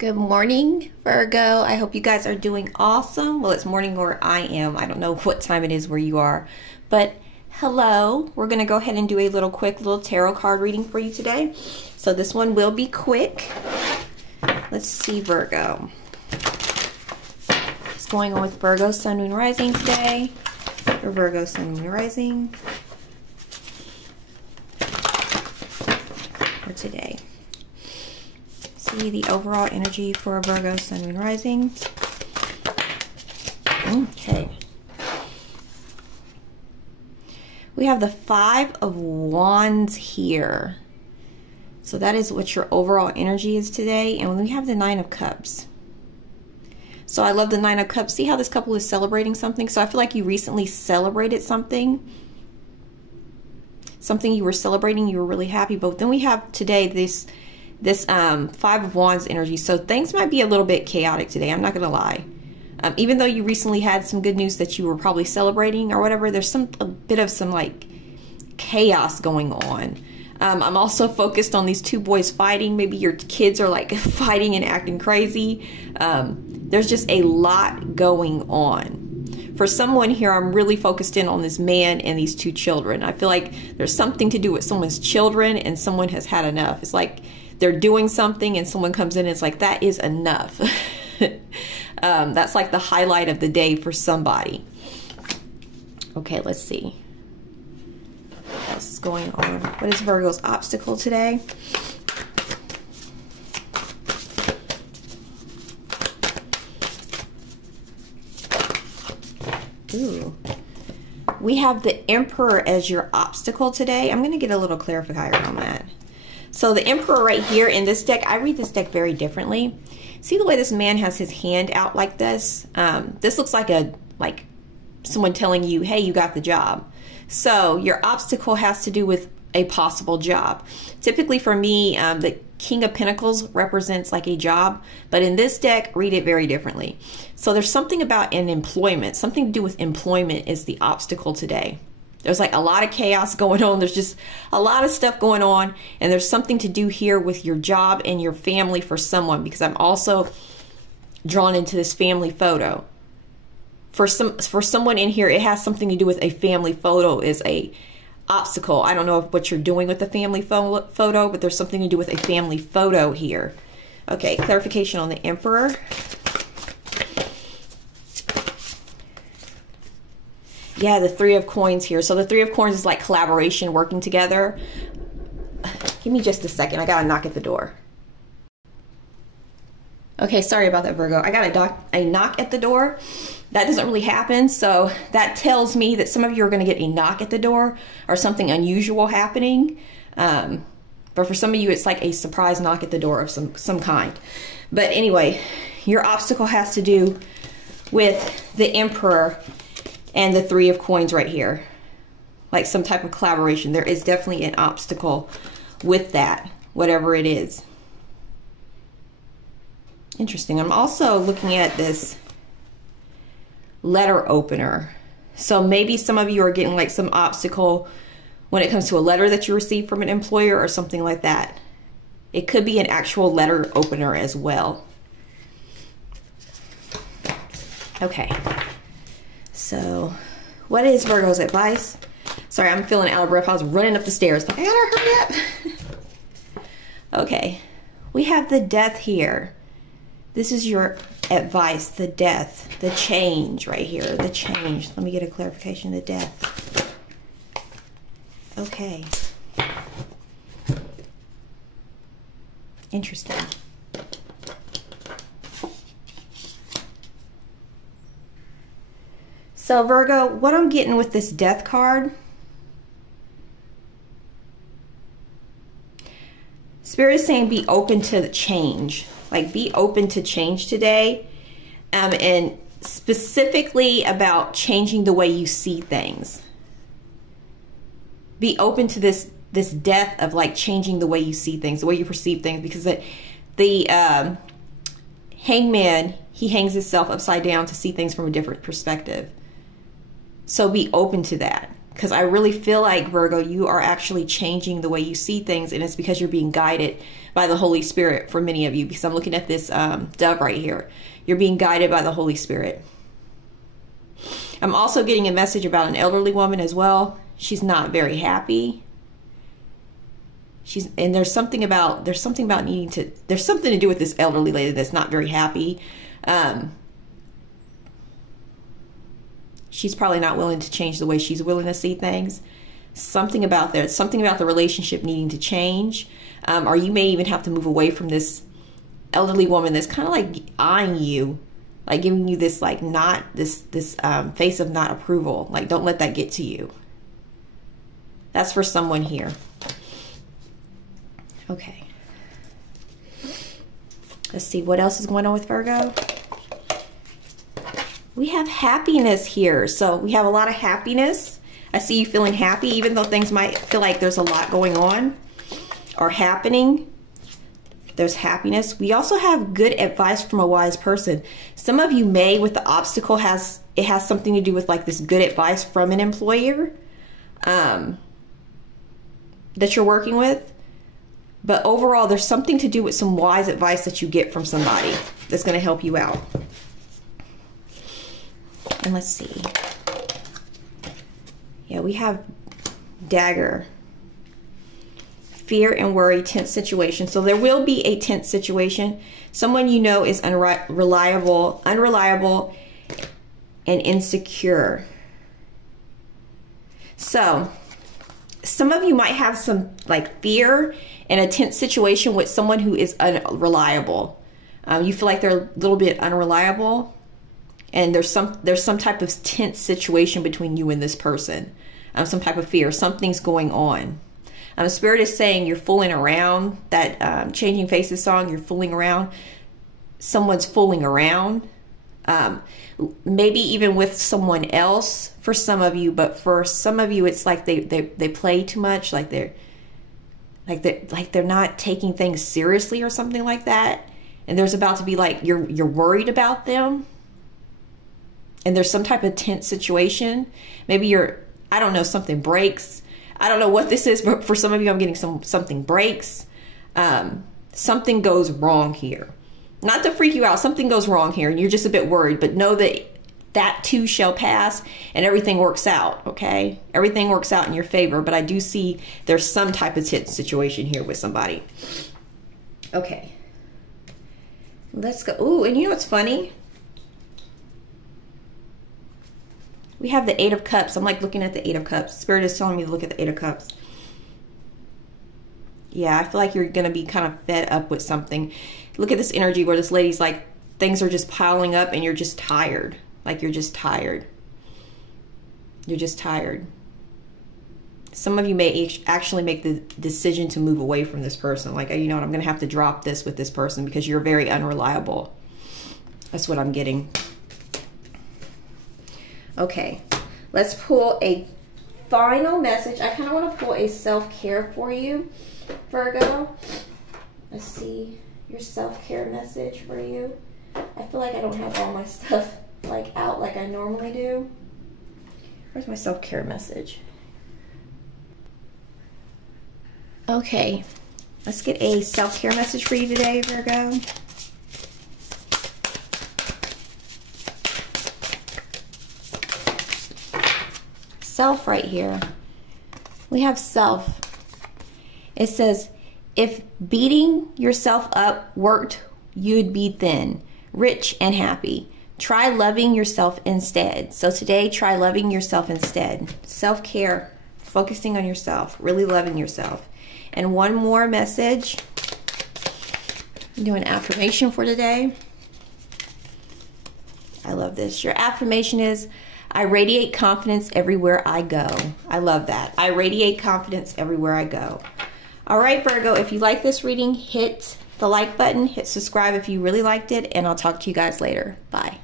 Good morning, Virgo. I hope you guys are doing awesome. Well, it's morning where I am. I don't know what time it is where you are, but hello. We're going to go ahead and do a quick little tarot card reading for you today. So this one will be quick. Let's see, Virgo. What's going on with Virgo, Sun, Moon, Rising today? Or Virgo, Sun, Moon, Rising for today. See the overall energy for Virgo, Sun, Moon, Rising. Okay. We have the Five of Wands here. So that is what your overall energy is today. And we have the Nine of Cups. So I love the Nine of Cups. See how this couple is celebrating something? So I feel like you recently celebrated something. Something you were celebrating, you were really happy. But then we have today this Five of Wands energy. So things might be a little bit chaotic today. I'm not going to lie. Even though you recently had some good news that you were probably celebrating or whatever, there's a bit of some like chaos going on. I'm also focused on these two boys fighting. Maybe your kids are like fighting and acting crazy. There's just a lot going on. For someone here, I'm really focused in on this man and these two children. I feel like there's something to do with someone's children and someone has had enough. It's like they're doing something and someone comes in and it's like, that is enough. That's like the highlight of the day for somebody. Okay, let's see. What else is going on? What is Virgo's obstacle today? Ooh. We have the Emperor as your obstacle today. I'm going to get a little clarifier on that. So the Emperor right here in this deck, I read this deck very differently. See the way this man has his hand out like this? This looks like someone telling you, hey, you got the job. So your obstacle has to do with a possible job. Typically for me, the King of Pentacles represents like a job, but in this deck, read it very differently. So there's something about an employment, something to do with employment is the obstacle today. There's like a lot of chaos going on. There's just a lot of stuff going on. And there's something to do here with your job and your family for someone, because I'm also drawn into this family photo. For someone in here, it has something to do with a family photo is a obstacle. I don't know what you're doing with the family photo, but there's something to do with a family photo here. Okay, clarification on the Emperor. Yeah, the Three of Coins here. So the Three of Coins is like collaboration, working together. Give me just a second. I got a knock at the door. Okay, sorry about that, Virgo. I got a knock at the door. That doesn't really happen. So that tells me that some of you are going to get a knock at the door or something unusual happening. But for some of you, it's like a surprise knock at the door of some kind. But anyway, your obstacle has to do with the Emperor and the Three of Coins right here. Like some type of collaboration. There is definitely an obstacle with that, whatever it is. Interesting. I'm also looking at this letter opener. So maybe some of you are getting like some obstacle when it comes to a letter that you receive from an employer or something like that. It could be an actual letter opener as well. Okay. So, what is Virgo's advice? Sorry, I'm feeling out of breath. I was running up the stairs. Like, I gotta hurry up. Okay. We have the Death here. This is your advice, the Death, the change right here, the change. Let me get a clarification, the Death. Okay. Interesting. So Virgo, what I'm getting with this Death card, Spirit is saying be open to the change. Like be open to change today. And specifically about changing the way you see things. Be open to this death of like changing the way you see things, the way you perceive things, because the Hangman, he hangs himself upside down to see things from a different perspective. So be open to that. Because I really feel like, Virgo, you are actually changing the way you see things, and it's because you're being guided by the Holy Spirit for many of you, because I'm looking at this dove right here. You're being guided by the Holy Spirit. I'm also getting a message about an elderly woman as well. She's not very happy. And there's something about needing to, there's something to do with this elderly lady that's not very happy. She's probably not willing to change the way she's willing to see things. Something about there, something about the relationship needing to change. Or you may even have to move away from this elderly woman that's kind of like eyeing you, like giving you this like not this face of not approval. Like, don't let that get to you. That's for someone here. Okay. Let's see what else is going on with Virgo. We have happiness here. So we have a lot of happiness. I see you feeling happy, even though things might feel like there's a lot going on or happening. There's happiness. We also have good advice from a wise person. Some of you may, with the obstacle, it has something to do with like this good advice from an employer that you're working with. But overall, there's something to do with some wise advice that you get from somebody that's going to help you out. And let's see. Yeah, we have dagger. Fear and worry, tense situation. So there will be a tense situation. Someone you know is unreliable, and insecure. So some of you might have some like fear in a tense situation with someone who is unreliable. You feel like they're a little bit unreliable, and there's some type of tense situation between you and this person. Some type of fear. Something's going on. Spirit is saying you're fooling around. That Changing Faces song, you're fooling around. Someone's fooling around. Maybe even with someone else for some of you, but for some of you, it's like they play too much. Like they're not taking things seriously or something like that. And there's about to be like you're worried about them. And there's some type of tense situation. Maybe I don't know, something breaks. I don't know what this is, but for some of you, I'm getting something breaks. Something goes wrong here. Not to freak you out, something goes wrong here, and you're just a bit worried, but know that too shall pass, and everything works out, okay? Everything works out in your favor, but I do see there's some type of tense situation here with somebody. Okay. Let's go. Ooh, and you know what's funny? We have the Eight of Cups. I'm like looking at the Eight of Cups. Spirit is telling me to look at the Eight of Cups. Yeah, I feel like you're going to be kind of fed up with something. Look at this energy where this lady's like, things are just piling up and you're just tired. Like you're just tired. You're just tired. Some of you may actually make the decision to move away from this person. Like, you know what, I'm going to have to drop this with this person because you're very unreliable. That's what I'm getting. Okay, let's pull a final message. I kind of want to pull a self-care for you, Virgo. Let's see your self-care message for you. I feel like I don't have all my stuff like out like I normally do. Where's my self-care message? Okay, let's get a self-care message for you today, Virgo. Self right here. We have self. It says, if beating yourself up worked, you'd be thin, rich, and happy. Try loving yourself instead. So today, try loving yourself instead. Self-care, focusing on yourself, really loving yourself. And one more message. Do an affirmation for today. I love this. Your affirmation is, I radiate confidence everywhere I go. I love that. I radiate confidence everywhere I go. All right, Virgo, if you like this reading, hit the like button, hit subscribe if you really liked it, and I'll talk to you guys later. Bye.